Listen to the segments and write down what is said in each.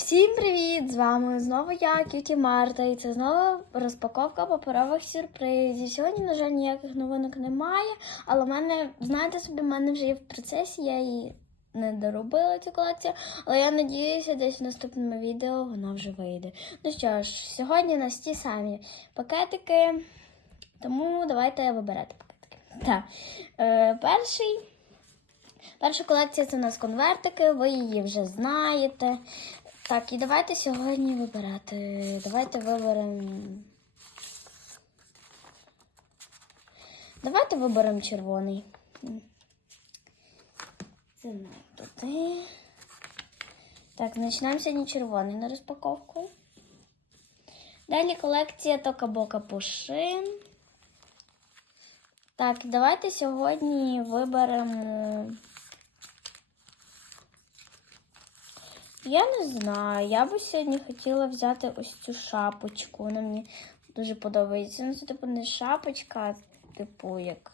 Всім привіт! З вами знову я, Кюті Марта, і це знову розпаковка паперових сюрпризів. Сьогодні, на жаль, ніяких новинок немає, але в мене, знаєте собі, в мене вже є в процесі, я її не доробила цю колекцію, але я надіюся, десь в наступному відео вона вже вийде. Ну що ж, сьогодні у нас ті самі пакетики, тому давайте вибирати пакетики. Так, е, перший. Перша колекція це у нас конвертики, ви її вже знаєте. Так, і давайте сьогодні вибирати. Давайте виберемо. Давайте виберемо червоний. Це нам туди. Так, починаємо сьогодні червоний на розпаковку. Далі колекція Тока-Бока Пушин. Так, давайте сьогодні виберемо. Я не знаю. Я би сьогодні хотіла взяти ось цю шапочку. Вона мені дуже подобається. Ну, це типу не шапочка, а типу як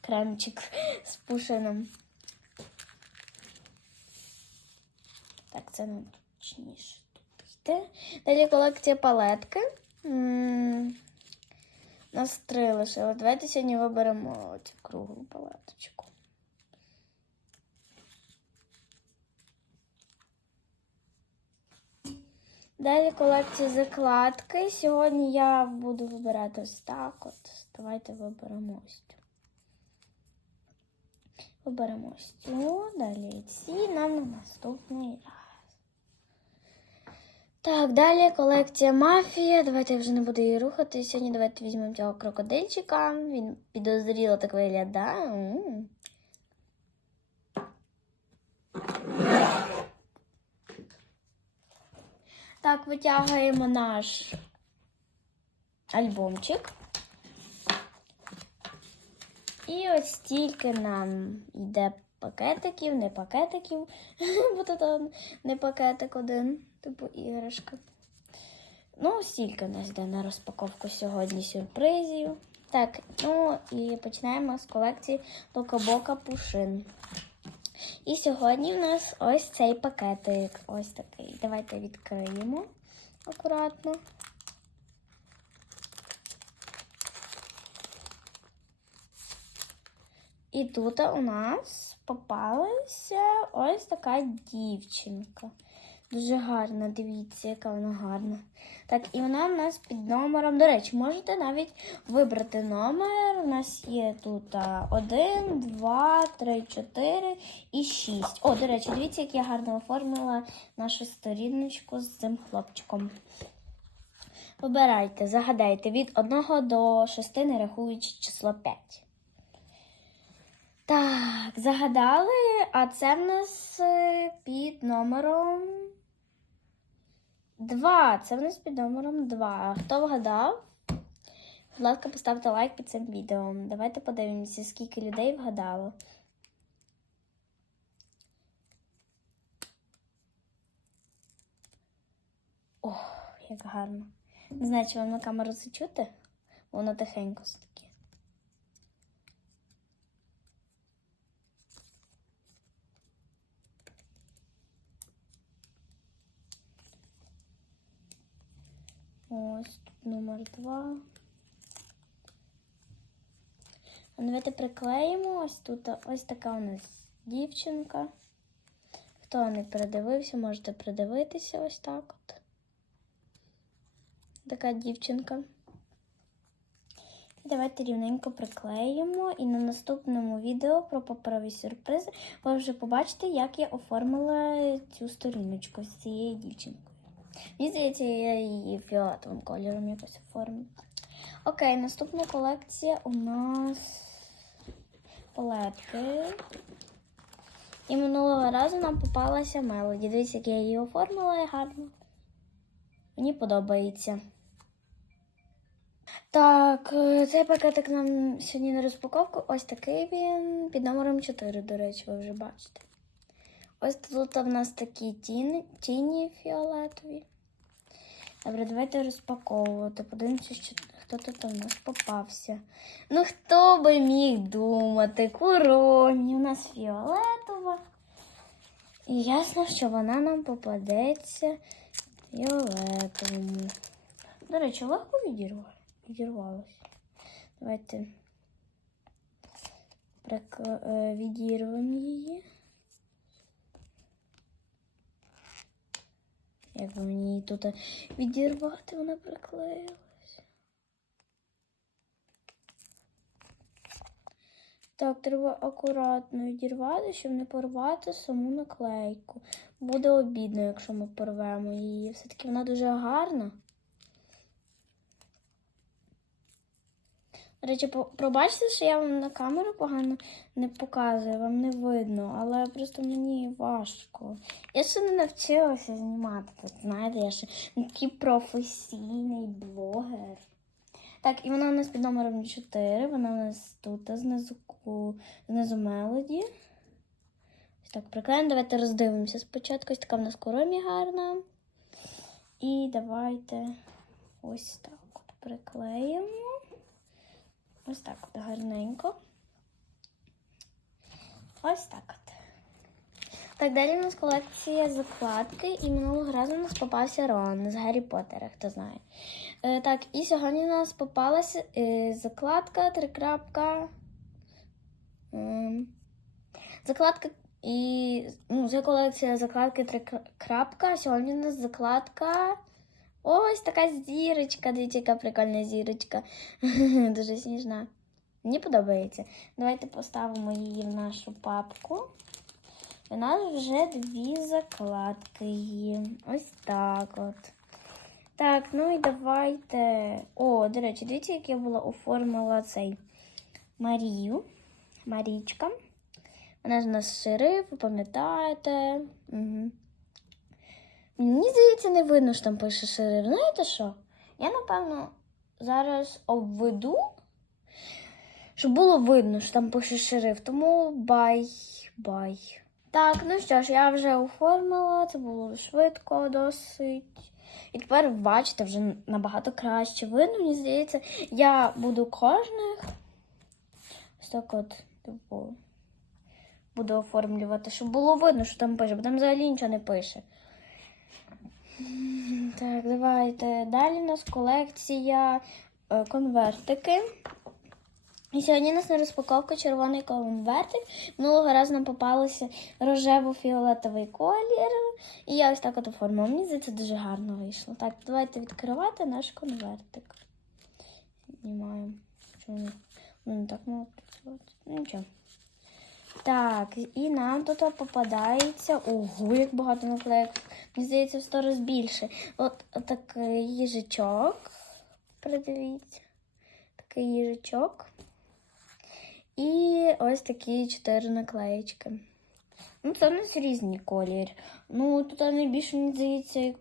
кремчик з пушином. Так, це не точніше тут йде. Далі колекція палетки. М, У нас три лишили. Давайте сьогодні виберемо цю круглу палеточку. Далі колекція закладки. Сьогодні я буду вибирати ось так. От. Давайте виберемо ось цю. Виберемо ось цю, далі ці нам на наступний раз. Так, далі колекція мафія. Давайте я вже не буду її рухати. Сьогодні давайте візьмемо цього крокодильчика. Він підозріло так виглядає. Так, витягуємо наш альбомчик. І ось стільки нам йде пакетиків, не пакетиків, бо тут не пакетик один, типу іграшка. Ну, стільки у нас йде на розпаковку сьогодні сюрпризів. Так, ну і починаємо з колекції Тока-Бока Пушин. І сьогодні в нас ось цей пакетик. Ось такий. Давайте відкриємо акуратно. І тут у нас попалася ось така дівчинка. Дуже гарна, дивіться, яка вона гарна. Так, і вона в нас під номером. До речі, можете навіть вибрати номер. У нас є тут 1, 2, 3, 4 і 6. О, до речі, дивіться, як я гарно оформила нашу сторіночку з цим хлопчиком. Вибирайте, загадайте від 1 до 6, не рахуючи число 5. Так, загадали, а це в нас е, під номером 2. Це в нас під номером 2. Хто вгадав? Будь ласка, поставте лайк під цим відео. Давайте подивимося, скільки людей вгадало. Ох, як гарно. Не знаю, чи вам на камеру це чути? Воно тихенько все таки. Ось тут номер два. А давайте приклеїмо. Ось тут ось така у нас дівчинка. Хто не передивився, можете придивитися ось так от. Така дівчинка. Давайте рівненько приклеїмо. І на наступному відео про паперові сюрпризи ви вже побачите, як я оформила цю сторіночку з цією дівчинкою. Мені здається, я її фіолетовим кольором якось оформлю. Окей, наступна колекція у нас палетки. І минулого разу нам попалася Мелоді. Дивіться, як я її оформила гарно. Мені подобається. Так, е, цей пакетик нам сьогодні на розпаковку. Ось такий він під номером 4, до речі, ви вже бачите. Ось тут у нас такі тіні, тіні фіолетові. Добре, давайте розпаковувати. Подивимося, що, хто тут у нас попався. Ну, хто би міг думати? Куромі. У нас фіолетова. І ясно, що вона нам попадеться фіолетовому. До речі, легко відірвала. відірвалась. Давайте прик... е, відірвемо її. Як би мені її тут відірвати, вона приклеїлась. Так, треба акуратно відірвати, щоб не порвати саму наклейку. Буде обідно, якщо ми порвемо її. Все-таки вона дуже гарна. До речі, пробачте, що я вам на камеру погано не показую, вам не видно, але просто мені важко. Я ще не навчилася знімати тут, знаєте, я ще такий професійний блогер. Так, і вона у нас під номером 4, вона у нас тут знизу, знизу мелоді. Так приклеїмо. Давайте роздивимося спочатку. Ось така в нас коромі гарна. І давайте ось так от приклеїмо. Ось так от гарненько. Ось так от. Так, далі у нас колекція закладки, і минулого разу у нас попався Рон з Гаррі Поттера, хто знає. Е, так, і сьогодні у нас попалася е, закладка, три крапка. Ем, закладка і. Ну, це колекція закладки три кра- крапка. а Сьогодні у нас закладка. Ось така зірочка. Дивіться, яка прикольна зірочка. Дуже сніжна. Мені подобається. Давайте поставимо її в нашу папку. У нас вже дві закладки є. Ось так от. Так, ну і давайте. О, до речі, дивіться, як я була оформила цей Марію. Марічка. Вона ж у нас шериф, ви пам'ятаєте. Угу. Мені здається, не видно, що там пише шериф. Знаєте що? Я, напевно, зараз обведу, щоб було видно, що там пише шериф. Тому бай, бай. Так, ну що ж, я вже оформила, це було швидко досить. І тепер, бачите, вже набагато краще видно. Мені здається, я буду кожних ось так от, типу, буду оформлювати, щоб було видно, що там пише, бо там взагалі нічого не пише. Давайте. Далі у нас колекція е, конвертики. І сьогодні у нас на розпаковка червоний конвертик. Минулого разу нам попалося рожево-фіолетовий колір. І я ось так от оформила. Мені здається, дуже гарно вийшло. Так, давайте відкривати наш конвертик. Знімаємо. Чому не так мало працювати? Ну, Нічого. Так, і нам тут попадається. Ого, як багато наклеїк. Мені здається, в сто раз більше. От такий їжачок. Придивіться. Такий їжачок. І ось такі чотири наклеїчки. Ну, це в нас різні колір. Ну, тут найбільше, мені здається, як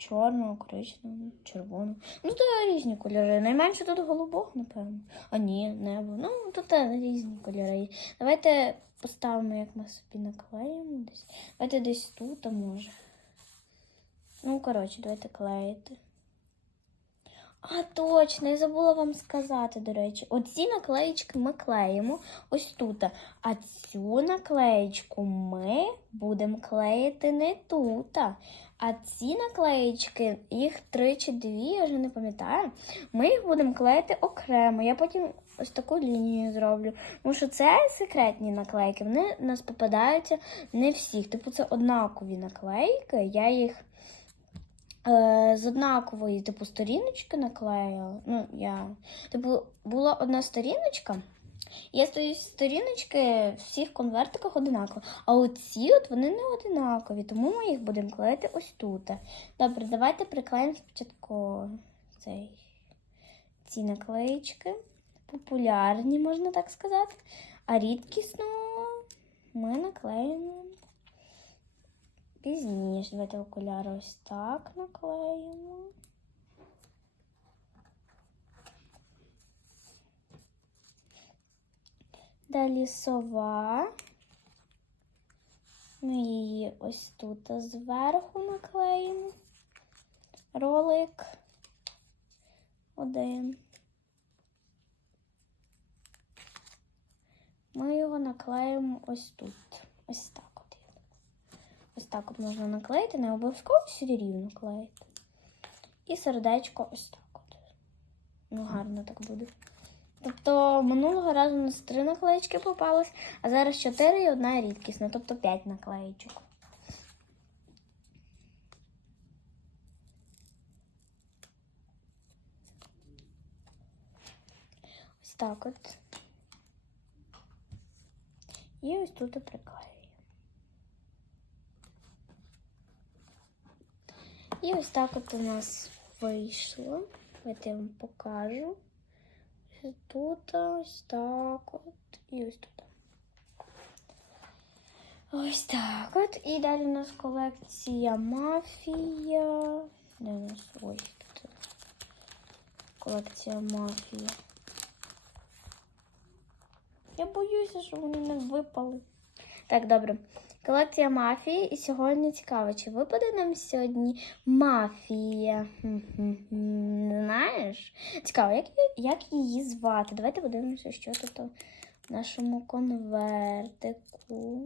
чорного, коричневого, червоного. Ну, це різні кольори. Найменше тут голубого, напевно. А ні, небо. Ну, тут різні кольори. Давайте поставимо, як ми собі наклеїмо десь. Давайте десь тут, а може. Ну, коротше, давайте клеїти. А, точно, я забула вам сказати, до речі. Оці наклеїчки ми клеїмо ось тут. А цю наклеїчку ми будемо клеїти не тут. А ці наклеїчки, їх три чи дві, я вже не пам'ятаю. Ми їх будемо клеїти окремо. Я потім ось таку лінію зроблю. Тому що це секретні наклейки. Вони нас попадаються не всіх. Типу, це однакові наклейки. Я їх е, з однакової, типу, сторіночки наклеїла. Ну, я. Типу, була одна сторіночка. Я з сторіночки в всіх конвертиках одинаково. А оці от вони не одинакові, тому ми їх будемо клеїти ось тут. Добре, давайте приклеїмо спочатку цей, ці наклеїчки. Популярні, можна так сказати. А рідкісно ми наклеїмо пізніше. Давайте окуляри ось так наклеїмо. Далі сова. Ми її ось тут зверху наклеїмо. Ролик один. Ми його наклеїмо ось тут. Ось так так от можна наклеїти, не обов'язково сюди рівно клеїти. І сердечко ось так от. Ну, гарно так буде. Тобто минулого разу у нас три наклеїчки попалось, а зараз чотири і одна рідкісна, тобто п'ять наклеїчок. Ось так от. І ось тут і приклеюю. І ось так от у нас вийшло. Я вам покажу. Ось Тут ось так от. І ось тут. Ось так от. І далі у нас колекція мафія. Де у нас ось тут. Колекція мафія. Я боюся, що вони не випали. Так, добре. Колекція мафії. І сьогодні цікаво, чи випаде нам сьогодні мафія? Знаєш? Цікаво, як, як її звати? Давайте подивимося, що тут в нашому конвертику.